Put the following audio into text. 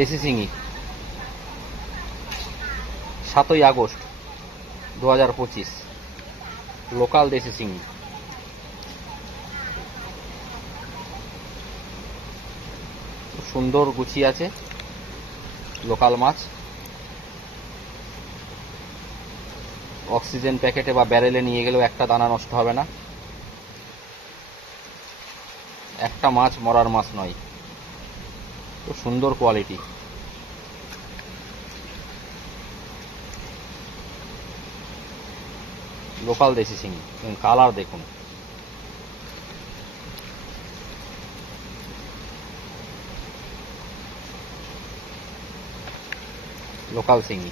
দেশি শিঙি 7ই আগস্ট 2025, লোকাল দেশি শিঙি। সুন্দর গুছিয়ে আছে, লোকাল মাছ। অক্সিজেন প্যাকেটে বা ব্যারেলে নিয়ে গেলেও একটা দানা নষ্ট হবে না। একটা মাছ মরার মাছ নয়, তো সুন্দর কোয়ালিটি। লোকাল দেশি শিঙি, কালার দেখুন। লোকাল শিঙি।